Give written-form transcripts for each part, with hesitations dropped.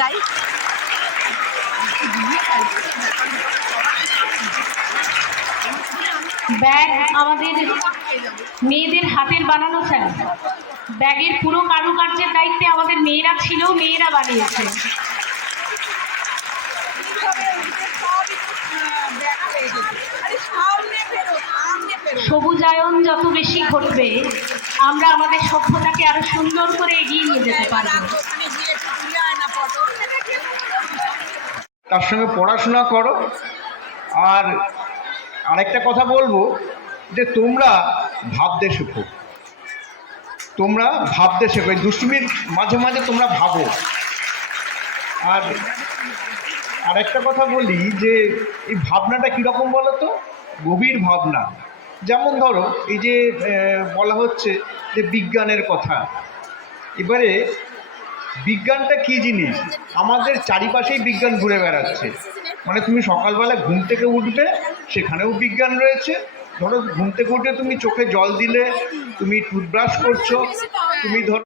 যাই। ব্যাগ আমাদের মেয়েদের হাতের বানানো স্যার। ব্যাগের পুরো কারুকার্যের দায়িত্বে আমাদের মেয়েরা ছিল, মেয়েরা বানিয়েছে। সবুজায়ন যত বেশি ঘটবে, আমরা আমাদের সভ্যতাকে আরো সুন্দর করে এগিয়ে নিয়ে যেতে পারবো। তার সঙ্গে পড়াশোনা করো। আর আরেকটা কথা বলবো যে তোমরা ভাবতে শেখো, তোমরা ভাবতে শেখো। এই দুষ্টুমির মাঝে মাঝে তোমরা ভাবো। আর আরেকটা কথা বলি যে এই ভাবনাটা কীরকম বলো তো, গভীর ভাবনা। যেমন ধরো এই যে বলা হচ্ছে যে বিজ্ঞানের কথা, এবারে বিজ্ঞানটা কী জিনিস? আমাদের চারিপাশেই বিজ্ঞান ঘুরে বেড়াচ্ছে। মানে তুমি সকালবেলা ঘুম থেকে উঠবে, সেখানেও বিজ্ঞান রয়েছে। ধরো ঘুম থেকে উঠে তুমি চোখে জল দিলে, তুমি টুথব্রাশ করছো, তুমি ধরো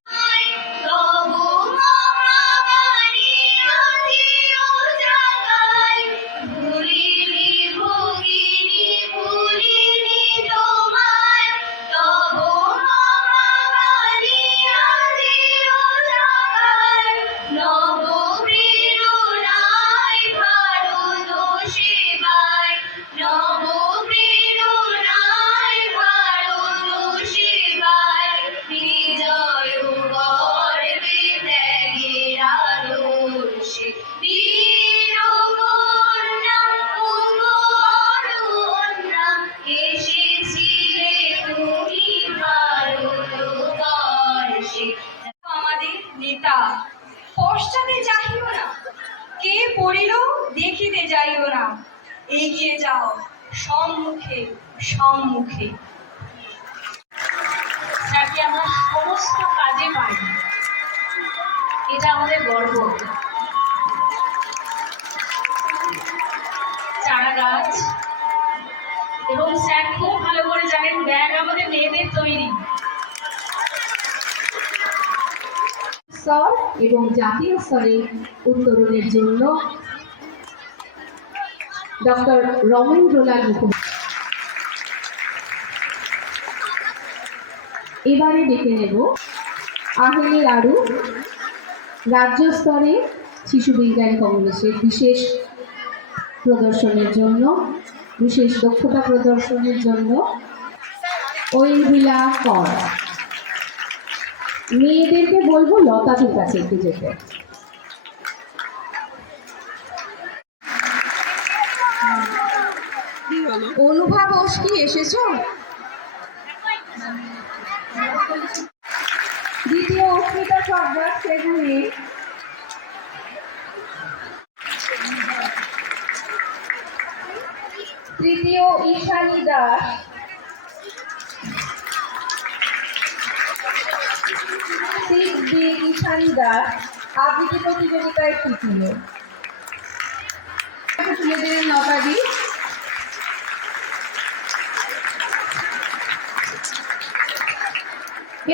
পশ্চাতে চাহিও না, কে পড়িল দেখিতে যাইও না, এগিয়ে যাও সম্মুখে সম্মুখে। স্যারকে আমরা সমস্ত কাজে পাই, এটা আমাদের গর্ব। চারা গাছ এবং স্যার খুব ভালো করে জানেন ব্যাগ আমাদের মেয়েদের তৈরি। স্তর এবং জাতীয় স্তরে উত্তরণের জন্য ডক্টর রমেন্দ্রলাল মুখোপাধ্যায়। এবারে ডেকে নেব আহেলি আরু, রাজ্য স্তরে শিশু বিজ্ঞান কংগ্রেসের বিশেষ প্রদর্শনের জন্য, বিশেষ দক্ষতা প্রদর্শনের জন্য ঐন্দ্রিলা কর। মেয়েদেরকে বলবো লতাদের কাছে একটু যেতে। অনুভা বোস কি এসেছো? দ্বিতীয় অস্মিতা সর্দার সেগুলি, তৃতীয় ঈশানী দাস, ঈশানী দাস আবৃত্তি প্রতিযোগিতায় তৃতীয়। তুলে দিলেন লতাদি।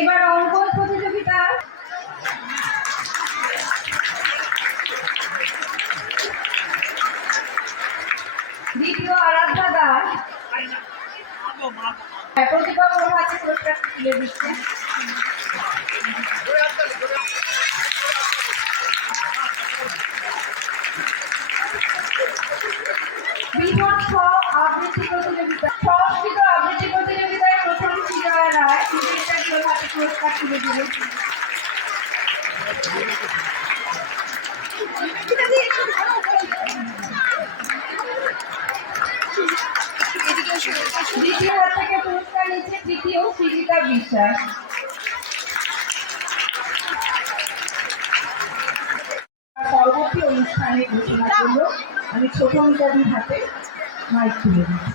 এবার অঙ্কন প্রতিযোগিতা দ্বিতীয় আরাধ্যা দাস, প্রতিভা ওর হাতে পুরস্কার তুলে দিচ্ছে। বিভাগ ছ আবৃত্তি প্রতিযোগিতা, সংস্কৃত আবৃত্তি প্রতিযোগিতায় প্রথম বিজয়া রায় ওর হাতে পুরস্কার তুলে দিলেন। দ্বিতীয় হাত থেকে পুরস্কার নিচ্ছে তৃতীয় সৃজিতা বিশ্বাস। পরবর্তী অনুষ্ঠানে ঘোষণার জন্য আমি ছোট মিতাদির হাতে মাইক তুলে দিচ্ছি।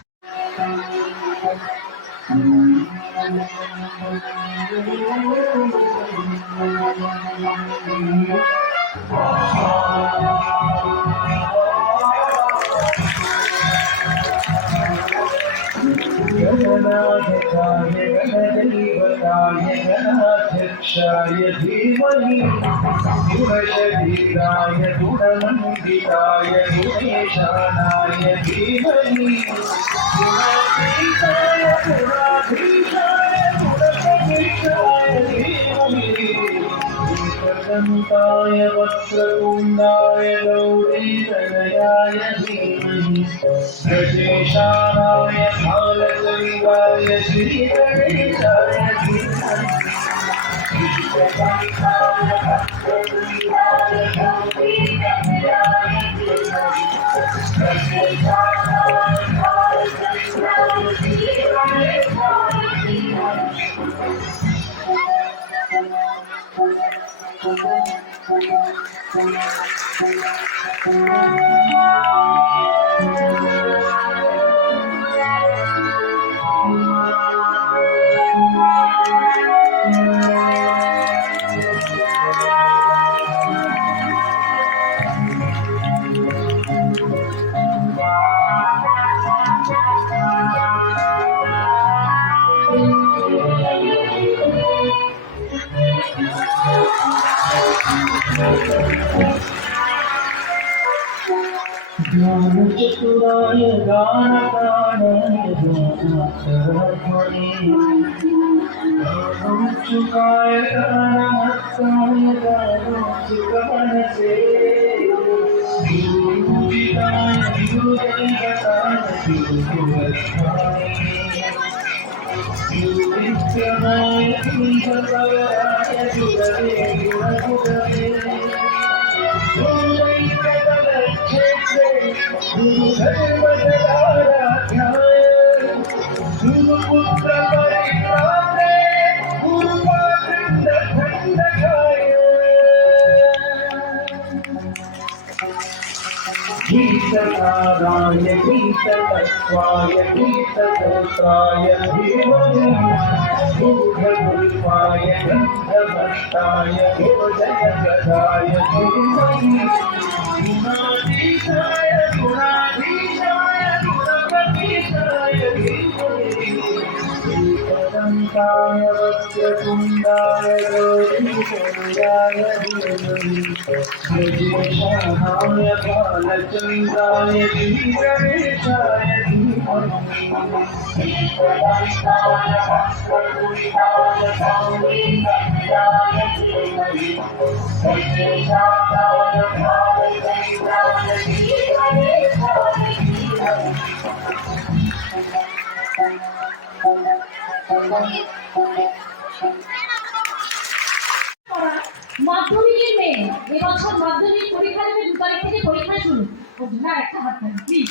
गणाध्यक्षाय धीमहि गुणशरीराय गुणमण्डिताय गुणेशानाय धीमहि गुणातीताय गुणाधीशाय गुणप्रविष्टाय धीमहि एकदन्ताय वक्रतुण्डाय गौरीतनयाय धीमहि गजेशानाय कालकैवाय श्रीगणेशाय धीमहि एकदन्ताय वक्रतुण्डाय गौरीतनयाय धीमहि गजेशानाय कालकैवाय श्रीगणेशाय ज्ञानचतुराय गानकानाय गानाक्षरात्मने गानोत्सुकाय गानमत्ताय गानोत्सुकमनसे विभूषिताय विभुदैकताय विभुवत्ताय विभुविक्रमाय विभवराय विभवे गुणगुणवे गुरुधर्मजलाराध्याय गुरुपुत्र परित्रात्रे गुरुपादृष्टखण्डकाय गीतकाराय गीततत्त्वाय गीतगोत्राय धीमहि गूढगुल्फाय गन्धभट्टाय गोजयगदाय धीमहि गुणाधीशाय गुणाधीशाय गुणप्रतीशाय धीमहि एकदन्ताय वक्रतुण्डाय गौरीतनयाय धीमहि गजेशानाय कालचन्द्राय श्रीगणेशाय धीमहि एकदन्ताय वक्रतुण्डाय गौरीतनयाय धीमहि गजेशानाय कालचन्द्राय श्रीगणेशाय धीमहि মাধ্যমিকের মেয়ে এবছর মাধ্যমিক পরীক্ষা দেবে 2 তারিখ থেকে পরীক্ষা শুরু না একটা হাত প্লিজ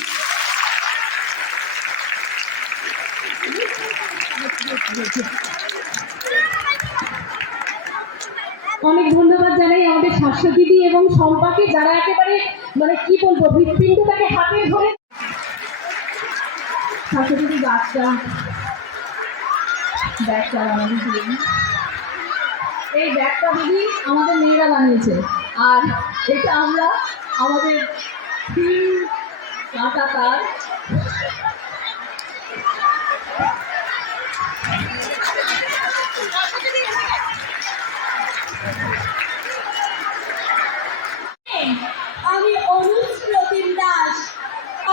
অনেক ধন্যবাদ জানাই আমাদের শাশ্বতীদি এবং সম্পাকে যারা একেবারে মানে কি বলবো হৃৎপিণ্ডটাকে হাতে ধরে শাশ্বতীদি ব্যাগটা আমাদের দিদি এই ব্যাগটা দিদি আমাদের মেয়েরা বানিয়েছে আর এটা আমরা আমাদের কাটাতার আমি অনুজ প্রতিম দাস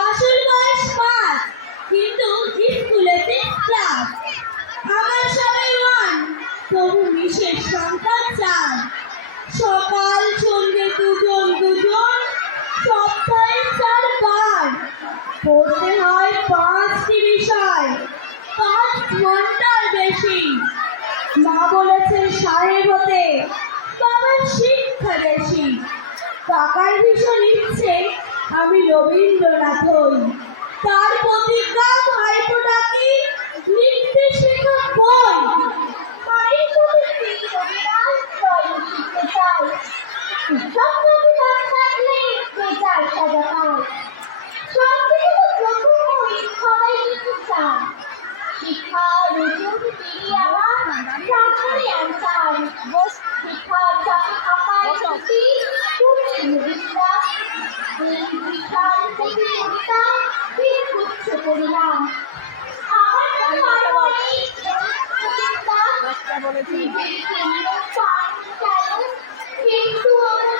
আসল বয়স 5 কিন্তু স্কুলেতে ক্লাস আমার সবাই 1 তবু বিশেষ সংখ্যা 4 সকাল সন্ধ্যে দুজন সপ্তাহে 4 বার পড়তে হয় 5টি বিষয় 5 ঘন্টার বেশি মা বলেছেন সাহেব হতে বাবার শিক্ষা বেশি কাকার ভীষণ ইচ্ছে আমি রবীন্দ্রনাথ হই তার প্রতিজ্ঞা ভাইপো ডাকি লিখতে শেখা বই মায়ের প্রতি রবীন্দ্রনাথ জয় শিখতে চাই সব রবীন্দ্রনাথ থাকলে বেচার সাজা পায় সব থেকে তো প্রথম হই সবাই কিছু চান শিক্ষা রুজুর তিনি আমার চাকরি আনসার শিক্ষা চাকরি খাপায় করলাম আমার কিন্তু আমরা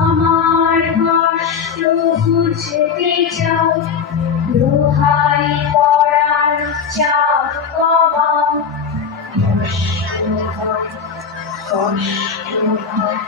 আমার কষ্ট বুঝতে চাও, দোহাই পড়ার চাপ কমাও, কষ্ট হয়।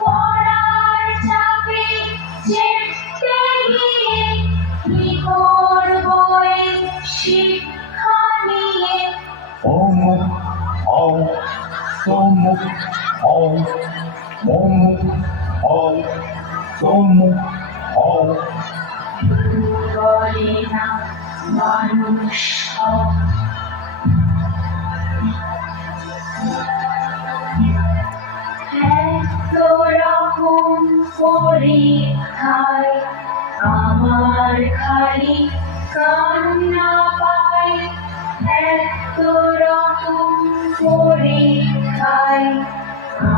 পড়ার চাপে চেপতে গিয়ে কি করবো এই শিক্ষা নিয়ে? অমুক হও, তমুক হও, অমুক হও, তমুক হও। বলে না মানুষ হও। এত রকম পরীক্ষায় আমার খালি কান্না পায়, এত রকম পরীক্ষায়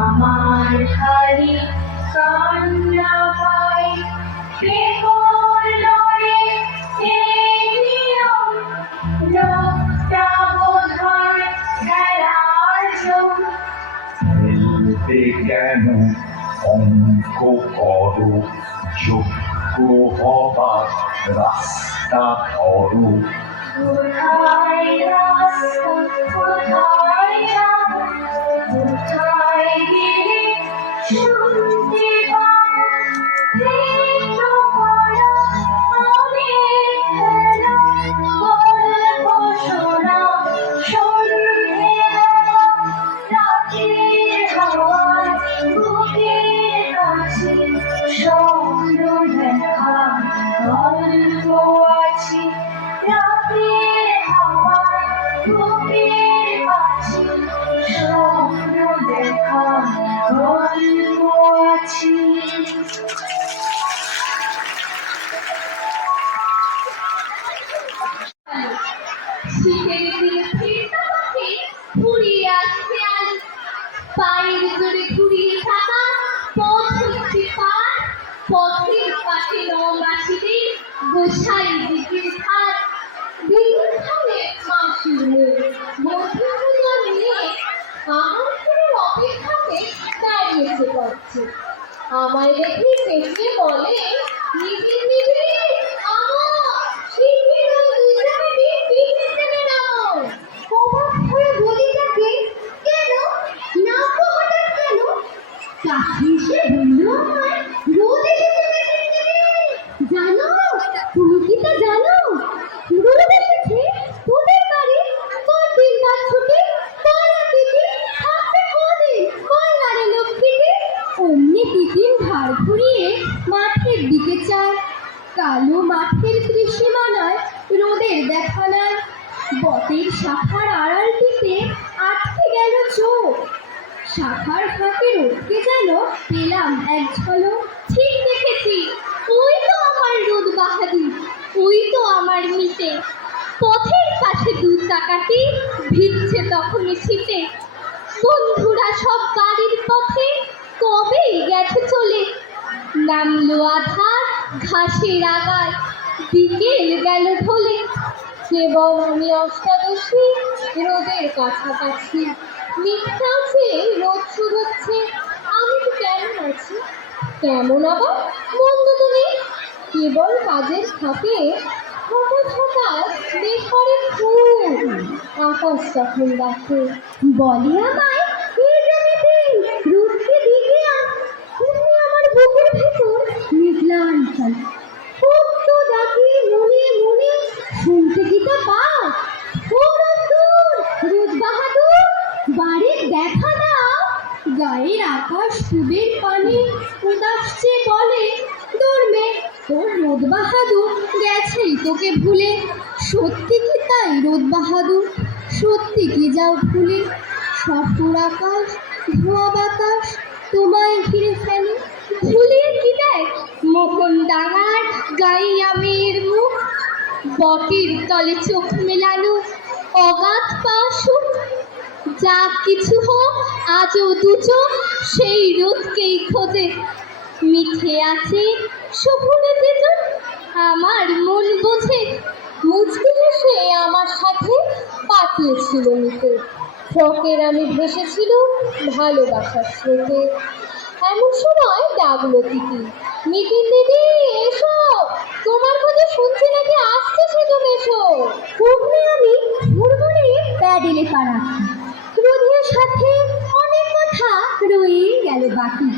আমার খালি কান্না পায়। কে করলো রে এই নিয়ম? লোকটা বোধহয় খেলার জন্য। ফেলতে কেন অঙ্ক করো, যোগ্য হবার রাস্তা ধরো। কোথায় রাস্তা, কোথায় যাব, কোথায় গেলে শুনতে পাবো? একটু পড়ো, আমি খেলো, গল্প শোনাও, সন্ধ্যেবেলা রাতের হাওয়ায় বুকের কাছে স্বপ্ন দেখা গল্প আছে। রাতের হাওয়ায় বুকের কাছে স্বপ্ন দেখা গল্প আছে। শীতের দিনে ফিরতে পথে ঘুরিয়ে আসছে আলো, পায়ের জোরে ঘুরিয়ে থাকা পথ হচ্ছে পার, পথের পাশে রংবাসীতে গোসাই দিকের ধার। বিদ্যুৎ খাবে মাসুরে মধ্যপুজোর নিয়ে আমার ফেরার অপেক্ষাতে দাঁড়িয়েছে করছে। আমায় দেখে চেঁচিয়ে বলে, নিধি নিধি আমার শিখিয়ে দুজনে টিফিন থেকে নাও। অবাক হয়ে বলি তাকে, কেন নামবো হঠাৎ কেন? কাছে এসে বলল আমায়, রোজ এসে তুমি জানো, তুমি কি তা জানো? রোজ এসেছে তোদের বাড়ি, কদিন বাদ ছুটি, বলা দিদি থাকবে কদিন, বললারে লক্ষ্মীটি। অমনি টিফিন ধার ঘুরিয়ে মাঠের দিকে চায়, কালো মাঠের ত্রিসীমানায় রোদের দেখা নাই। বটের শাখার আড়ালটিতে আটকে গেল চোখ, শাখার ফাঁকে রোদকে যেন পেলাম এক ঝলক। ঠিক দেখেছি, ওই তো আমার রোদ বাহাদুর, ওই তো আমার মিটে। পথের পাশে দু চাকাটি ভিজছে তখনই শীতে। বন্ধুরা সব বাড়ির পথে কবেই গেছে চলে, নামলো আধার ঘাসের আগায়, বিকেল গেল ঢলে, কেবল আমি অষ্টাদশী রোদের কাছাকাছি। মিথ্যা আছে, রোদ শুধোচ্ছে, আমি তো কেমন আছি? কেমন আবার? মন্দ তো নেই, কেবল কাজের ফাঁকে হঠাৎ হঠাৎ বেশরে ফুল আকাশ তখন ডাকে, বলে আমায় কে জানিতে রোদকে দিকে তুমি আমার বুকের ভেতর মেঘলাঞ্চল কত ডাকি মনে মনে, শুনতে কি তা পাও? ও রোদ্দুর, রোদ বাহাদুর, বাড়ির দেখা দাও। গায়ের আকাশ পুবের পানে উদাসছে বলে, দৌড়বে তোর রোদ বাহাদুর গেছেই তোকে ভুলে। সত্যি কি তাই রোদ বাহাদুর, সত্যি কি যাও ভুলে? সফর আকাশ ধোয়া বাতাস তোমায় ঘিরে ফেলে, ভুলিয়ে কি দেখ মোহন ডাঙার গাই আমের মুখ, বটির তলে চোখ মেলানো অগাধ পাশুক। যা কিছু হোক আজও দু চোখ সেই রোদকেই খোঁজে, মিঠে আছে শকুনে যেজন আমার মন বোঝে। মুচকি হেসে আমার সাথে পাতিয়েছিল নিতে, ফ্রকের আমি ভেসেছিল ভালোবাসার স্রোতে। এমন সময় ডাকলো তিতি, নিতিন দিদি এসো, তোমার কথা শুনছি নাকি আসছে সেজন এসো। পূর্বে আমি ভোরভোরে প্যাডেলে পা রাখি, রোদের সাথে অনেক কথা রয়ে গেল বাকি।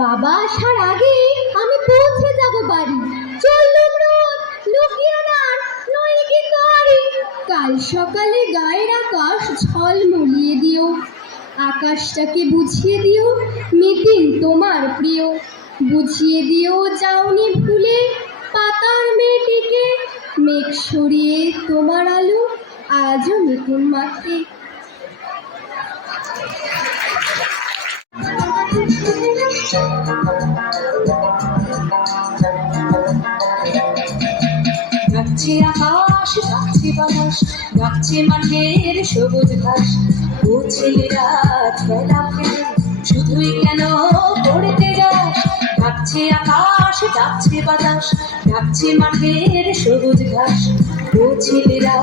বাবা আসার আগে আমি পৌঁছে যাব বাড়ি। চললুম রোদ, লুকিয়ে দাঁড় নই কি করি? কাল সকালে গায়ের আকাশ ঝলমলিয়ে দিও, আকাশটাকে বুঝিয়ে দিও নিতিন তোমার প্রিয়। বুঝিয়ে দিও যাওনি ভুলে পাতার মেয়েটিকে, মেঘ সরিয়ে তোমার আলো আজও নতুন মাঠে। ডাকছে আকাশ, ডাকছে বাতাস, ডাকছে মাঠের সবুজ ঘাস। ও ছেলেরা খেলা ফেলে শুধুই কেন পড়তে যাস? ডাকছে আকাশ, ডাকছে বাতাস, ডাকছে মাঠের সবুজ ঘাস। ও ছেলেরা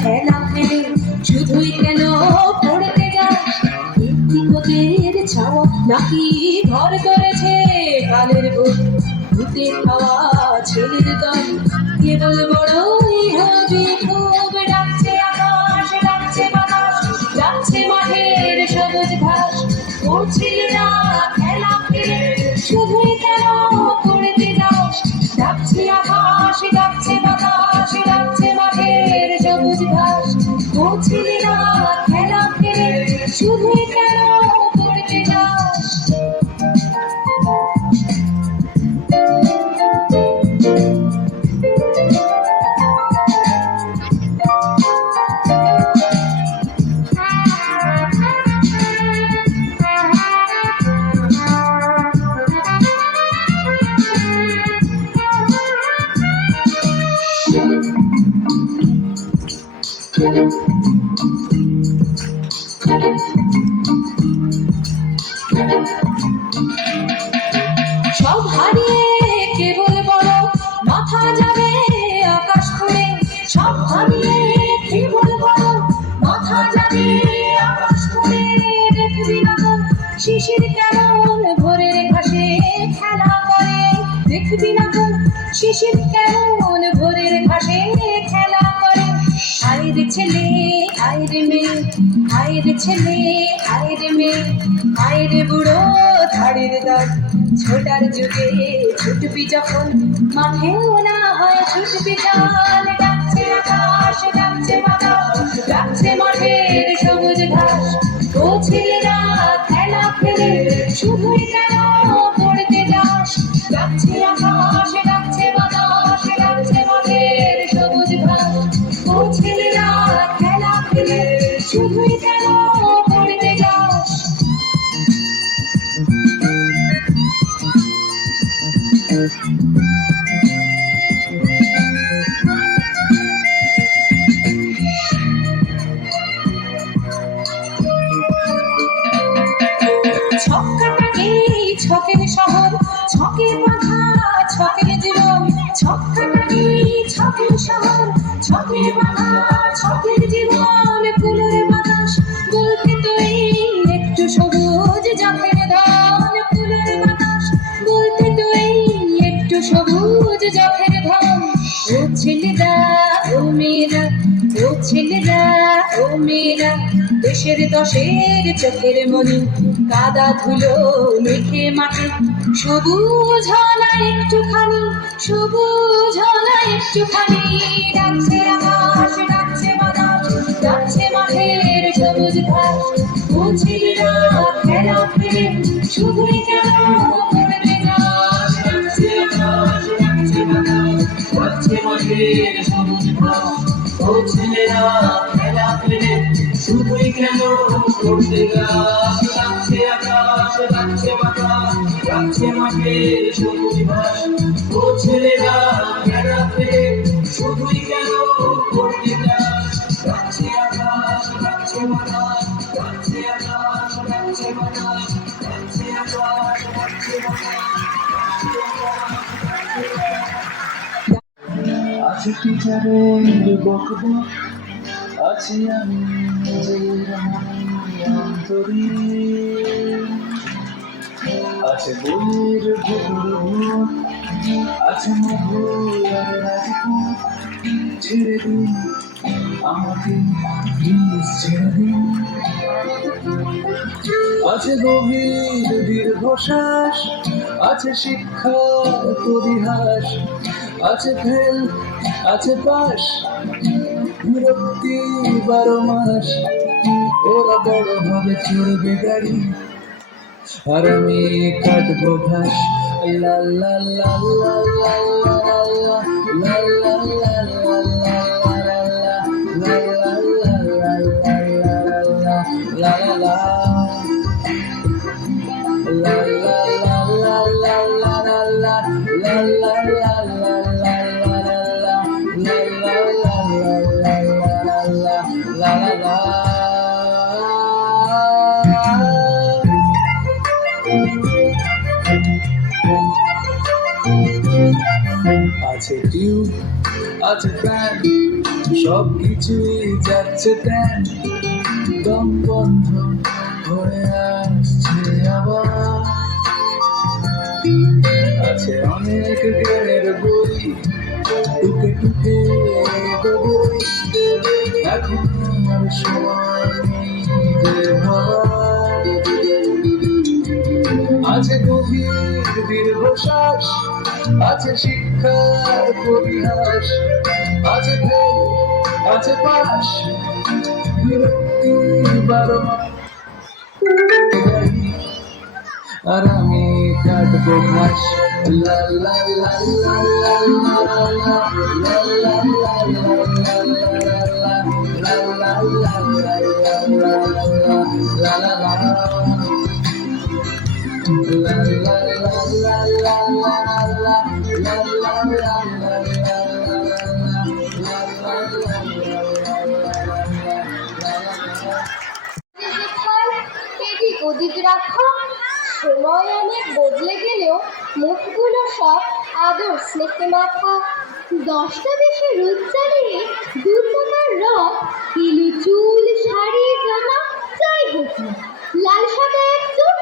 খেলা ফেলে শুধুই কেন পড়তে যাস? একদিকদের ছাওয়া নাকি ঘর করেছে কালের ভূত, ভূতের খাওয়া ছেলের দল কেবল বড়ই হবে খুব। ডাকছে আকাশ, ডাকছে বাতাস, ডাকছে মাঠের সবুজ ঘাস। ও ছেলেরা খেলা ফেলে শুধুই কেন পড়তে যাস? ডাকছে আকাশ, ডাকছে বাতাস, ডাকছে মাঠের সবুজ ঘাস। ও ছেলেরা খেলা ফেলে শুধুই কেন পড়তে যাস? সব হারিয়ে কেবল বড় মাথা যাবে আকাশ খুলে। সব হারিয়ে কেবল বড় মাথা যাবে আকাশ খুলে। দেখবি না তো শিশির কেমন ভোরের ঘাসে খেলা করে? দেখবি না তো শিশির কেমন ভোরের ঘাসে খেলা করে? আইরে ছেলে আইরে মেয়ে, আইরে ছেলে আইরে মেয়ে, আইরে বুড়ো ধাড়ির দাগ। ছোটার যুগে ছুটবি যখন মাঠেও না হয় ছুটবি চাল। ডাকছে আকাশ, ডাকছে বাতাস, ডাকছে মাঠের সবুজ ঘাস। ও ছেলেরা খেলা ফেলে শুধুই কেন পড়তে যাস? ডাকছে আকাশ, ডাকছে বাতাস, ডাকছে মাঠের সবুজ ঘাস। ও ছেলেরা খেলা ফেলে শুধুই কেন পড়তে যাস? ছক্কাটাকে ছকের শহর, ছকে বাঁধা ছকের জীবন। ছক্কাটাকে দেশের দশের চোখের মনি কাদা ধুলো মেখে মাঠে সবুজ হলা একটুখানি সবুজ হলা একটুখানি ডাকছে আকাশ ডাকছে বাতাস ডাকছে মাঠের সবুজ ঘাস বুঝিরা খেলা ফেলে শুধুই কেন করবে গাছ ডাকছে আকাশ ডাকছে বাতাস ডাকছে মাঠের সবুজ ঘাস ও ছেলেরা খেলা ফেলে শুধুই কেন করতে গাছ ডাকছে আকাশ ডাকছে বাতাস ডাকছে মাঠের সবুজ ঘাস ও ছেলেরা খেলা ফেলে শুধুই কেন করতে গাছ ডাকছে আকাশ ডাকছে বাতাস ডাকছে আকাশ ডাকছে বাতাস ডাকছে আকাশ ডাকছে আছে টিচারের বকবক আছি আমি নিজের অন্তরে আছে বইয়ের ভেতর ভূত আছে মধুর রাজপুত ছেড়ে দিন আমাকে প্লিজ ছেড়ে দিন আছে গভীর দীর্ঘশ্বাস আছে শিক্ষার পরিহাস আছে ফেল আছে পাশ বিরক্তি 12 মাস ওরা বড় হবে চড়বে গাড়ি আর আমি কাটবো ঘাস লা লা লা লা লা লা লা লা লা লা লা লা লা লা আছে টিউব আছে ফ্যান সব কিছুই যাচ্ছে ট্যান দম বন্ধ হয়ে আসছে আবার আছে অনেক জ্ঞানের বই টুকে টুকে বই এখন আমার সময় নেই যে ভাবার আছে গভীর দীর্ঘশ্বাস আছে শিক্ষার পরিহাস আছে ফেল আছে পাশ বিরক্তি 12 আর আমি কাটবো ঘাস লা লা লা লা লা লা লা লা লা লা লা এদিক ওদিক রাখা সময় অনেক বদলে গেলেও মুখগুলো সব আদর স্নেহে মাখা 10টা দেশে রোদ চালিয়ে 2 প্রকার রং কিলো চুল শাড়ি জামা যাই হোক না লাল সাদা একদম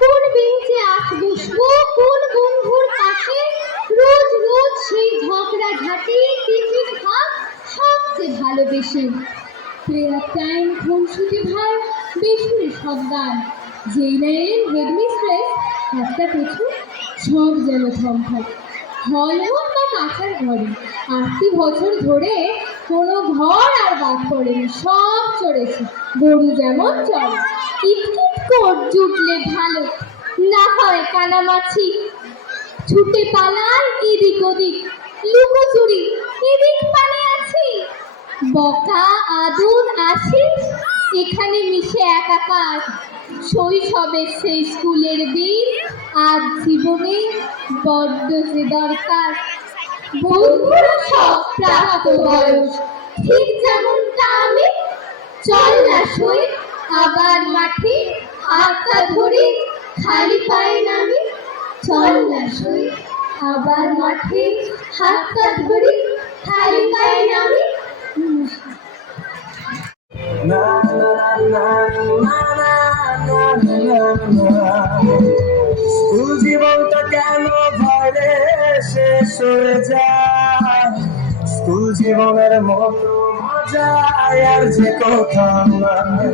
কোন বেঞ্চে আজ বসবো কোন বন্ধুর পাশে রোজ রোজ সেই ঝগড়া ঝাঁটি টিফিন ভাত সবচেয়ে ভালোবেসে প্রেয়ার টাইম ঘুম ছুটি ভাই বেশুরে সব গান যেই না এলেন হেডমিস্ট্রেস একটা পিছু সব যেন থমথম হল হোক বা কাঁচার ঘরে 8টি বছর ধরে কোনো ঘর আর বাদ পড়েনি সব চড়েছে গরু যেমন চলে কিটকিট কোট জুটলে ভালো না হয় কানামাছি ছুটে পালায় এদিক ওদিক লুকোচুরি এদিক পানে আছি বকা আদর আসিস এখানে মিশে একাকার শৈশবের সেই স্কুলের দিন আজ জীবনে বড্ড যে দরকার বন্ধুরা সব প্রাপ্ত বয়স ঠিক যেমনটা আমি চল না সই আবার মাঠে হাতটা ধরে খালি পায়ে নামি চল না সই আবার মাঠে হাতটা ধরে খালি পায়ে নামি স্কুল জীবনটা কেন ভয়ে শেষ হয়ে যায় স্কুল জীবনের মতো মজায় আর যে কোথাও নাই।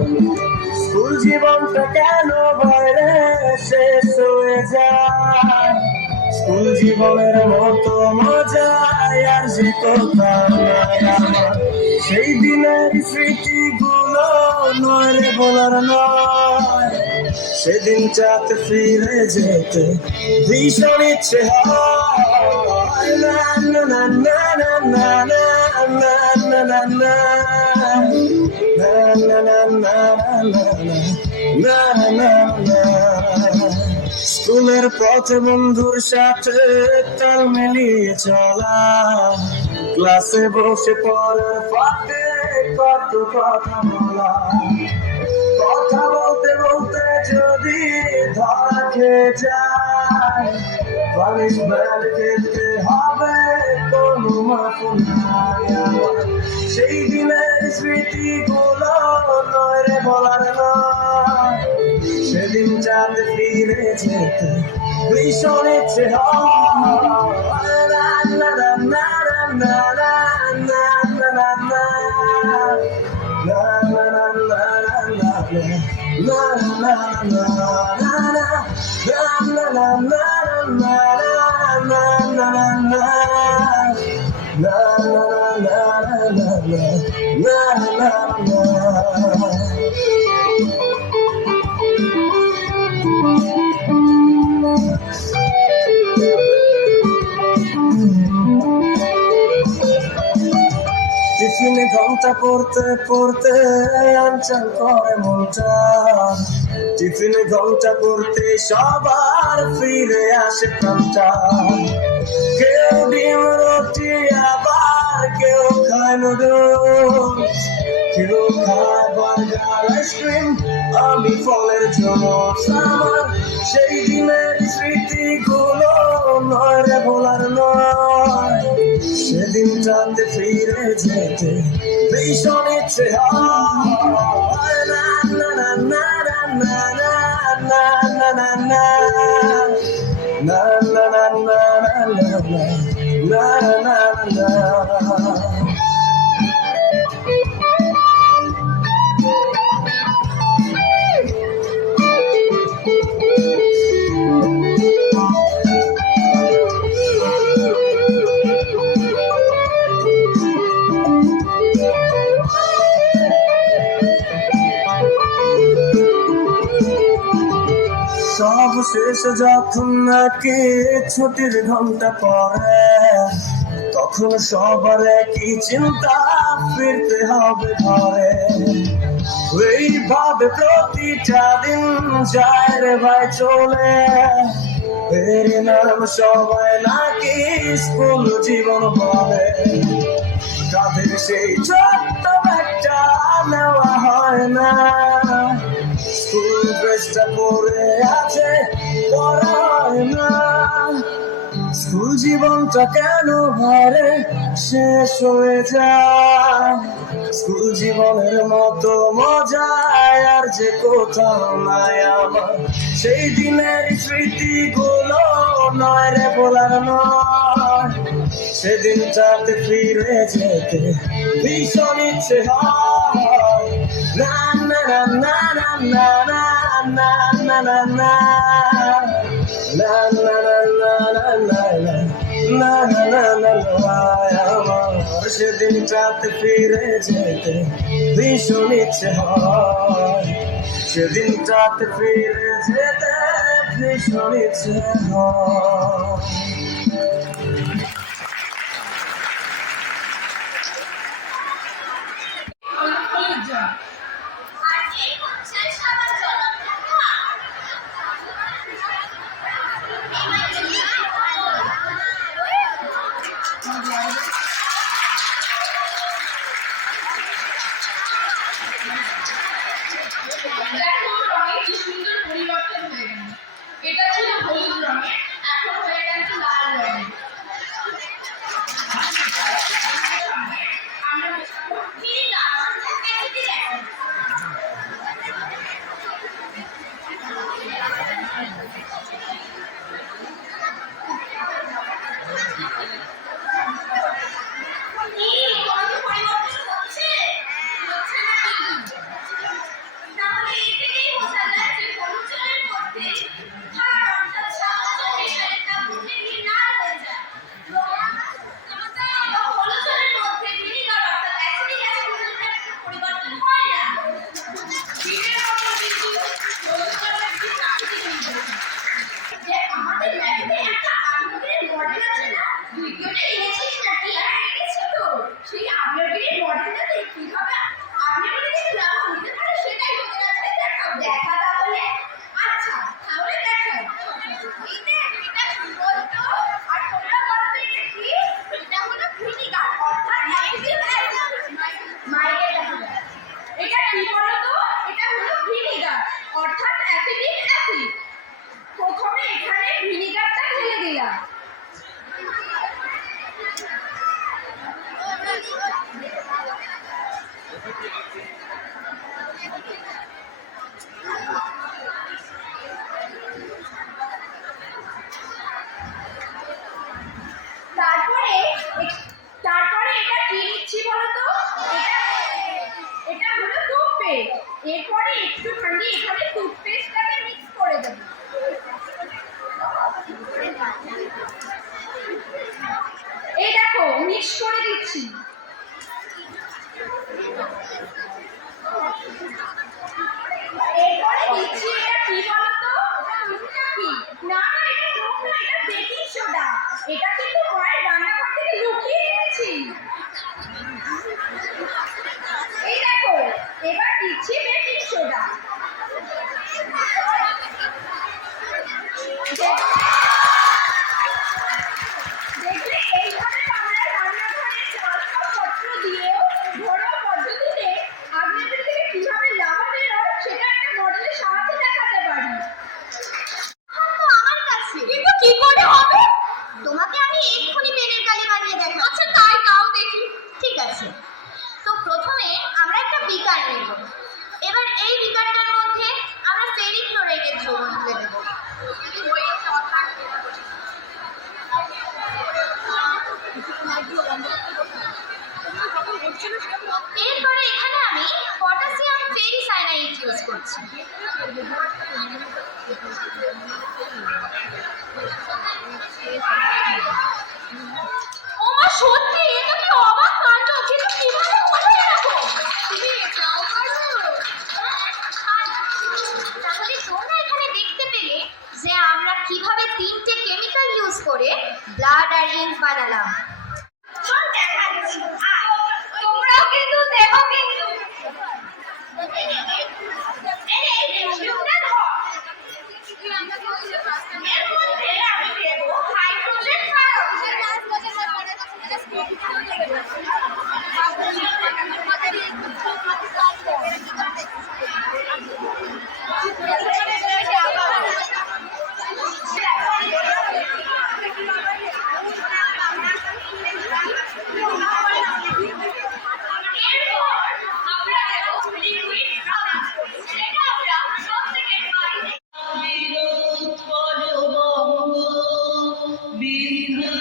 স্কুল জীবনটা কেন বাইরে শেষ হয়ে যায়, স্কুল জীবনের মতো মজায় আর যে কোথাও নাই আমার। সেই দিনের স্মৃতিগুলো নয় রে বলার নয়, সেদিন চাঁদ ফিরে যেতে ভীষণ ইচ্ছে হয়। না না না না না না না না না না স্কুলের পথে বন্ধুর সাথে তাল মিলিয়ে চলা, ক্লাসে বসে পড়ার ফাঁকে কত কথা বলা, কথা বলতে বলতে যদি ধরা খেয়ে যায়, পানিশমেন্ট খেতে হবে কোনো মাপ নাই আমার। সেই দিনের স্মৃতিগুলো নয় রে বলার নয়, সেদিন চাঁদ ফিরে যেতে ভীষণ ইচ্ছে হয়। না না না না না না না না না না la la la la la la la. টিফিনে ঘন্টা পড়তে পড়তে আনচান করে মনটা, টিফিনে ঘন্টা পড়তে সবার ফিরে আসে প্রাণটা। কেউ ডিম রুটি আবার কেউ খায় নুডলস, কেউ খায় বার্গার আইসক্রিম, আমি ফলের জুস। আমার সেই দিনের স্মৃতিগুলো নয় রে বলার নয়, সেদিন চাঁদে ফিরে যেতে ভীষণ ইচ্ছে হয়। না না না না না না না না না না না না না না না না। সব শেষে যখন নাকি ছুটির ঘন্টা পড়ে, তখন সবার একই চিন্তা, ফিরতে হবে ঘরে। এইভাবে প্রতিটা দিন যায় রে ভাই চলে, এর নাম সবাই নাকি স্কুল জীবন বলে। তাদের সেই ছোট্ট ব্যাগটা নেওয়া হয় না, স্কুল ড্রেসটা পরে আছে পরা হয় না। স্কুল জীবনটা কেন ভারে শেষ হয়ে যায়, স্কুল জীবনের মতো মজায় আর যে কোথাও নাই আমার। সেই দিনের স্মৃতিগুলো নয় রে বলার নয়, সেদিন চাঁদে ফিরে যেতে ভীষণ ইচ্ছে হয়। না না না না না না না না না না না না আমার সেদিন চাঁদে ফিরে যেতে ভীষণ ইচ্ছে হয়, সেদিন চাঁদে ফিরে যেতে ভীষণ ইচ্ছে হয়। দেখো রঙের কি সুন্দর পরিবর্তন হয়ে গেল। এটা ছিল হলুদ রঙের, এখন হয়ে গেছে লাল অর্থাৎ অ্যাসিডিক অ্যাসিড। প্রথমে এখানে ভিনিগারটা ঢেলে দিলাম। তারপরে এটা কি নিচ্ছি বলতো? এটা হলো টুথপেস্ট। এরপরে একটুখানি এখানে টুথপেস্টটাকে মিক্স করে দেবো। এই দেখো মিক্স করে দিচ্ছি। এরপরে দিচ্ছি এটা কি বলতো? কি না না, এটা নুন না, এটা বেকিং সোডা। এটা কিন্তু মায়ের রান্নাঘর থেকে লুকিয়ে এনেছি। এই দেখো এবার দিচ্ছি বেকিং সোডা। দেখলে এইভাবে আমরা রান্নাঘরের আসবাবপত্র দিয়েও ঘরোয়া পদ্ধতিতে আগ্নেয়গিরি থেকে কিভাবে লাভা বেরোয় সেটা একটা মডেলের সাহায্যে দেখাতে পারি। আমার কাছে কিন্তু কি করে হবে? তোমাকে আমি এক্ষুনি পেনের কালি বানিয়ে দেখাবো। আচ্ছা তাই দাও দেখি। ঠিক আছে, তো প্রথমে আমরা একটা বিকার নেব। এবার এই বিকারটার মধ্যে আমরা ফেরিক ক্লোরাইডের দ্রবণ তুলে দেব। এরপরে এখানে আমি পটাশিয়াম ফেরিসায়ানাইড ইউজ করছি। ওমা সত্যি, এটা কি অবাক কাণ্ড! কিন্তু কিভাবে হলো এরকম? তুমি এটাও পারো? তাহলে তোমরা এখানে দেখতে পেলে যে আমরা কিভাবে 3টে কেমিক্যাল ইউজ করে ব্লাড আর ইঙ্ক বানালাম। চল দেখাচ্ছি, তোমরাও কিন্তু দেখো। কিন্তু এর মধ্যে আমি দেবো হাইড্রোজেন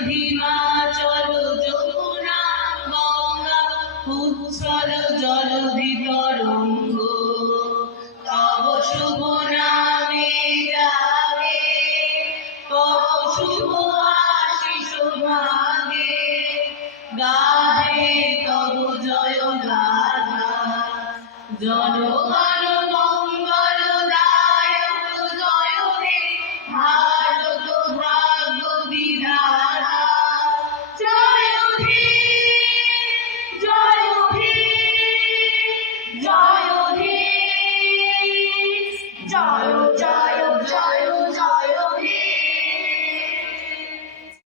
হিমাচল যমুনা গঙ্গা উচ্ছল জল বিতরঙ্গ তব শুভ নামে জাগে, তব শুভ আশিস ভাগে, গাহে তব জয় গাথা জনগণ।